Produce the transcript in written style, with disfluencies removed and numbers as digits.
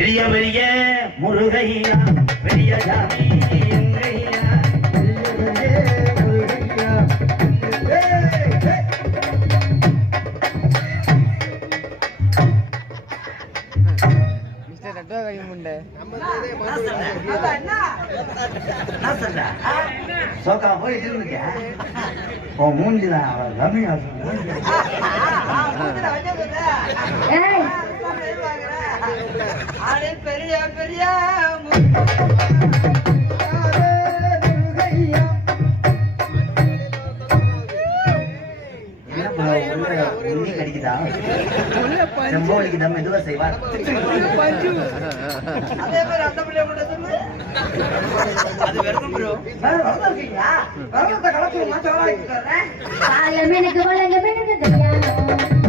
பெரிய பெரிய முருகையா பெரிய சாமி எங்கையா சோக்கா போயிட்டு இருக்க மூஞ்சிதான் ரம்யா பெரிய பெரிய கடிக்குதா செம்போலிக்கு நம்ம எதுவா செய்வார் அதே மாதிரி அந்த பிள்ளை கூட சொல்லு அது வெறும் ப்ரோ இருக்கீங்களா வரத்தை கலச்சு மாச்சவரா எனக்கு தெரியும்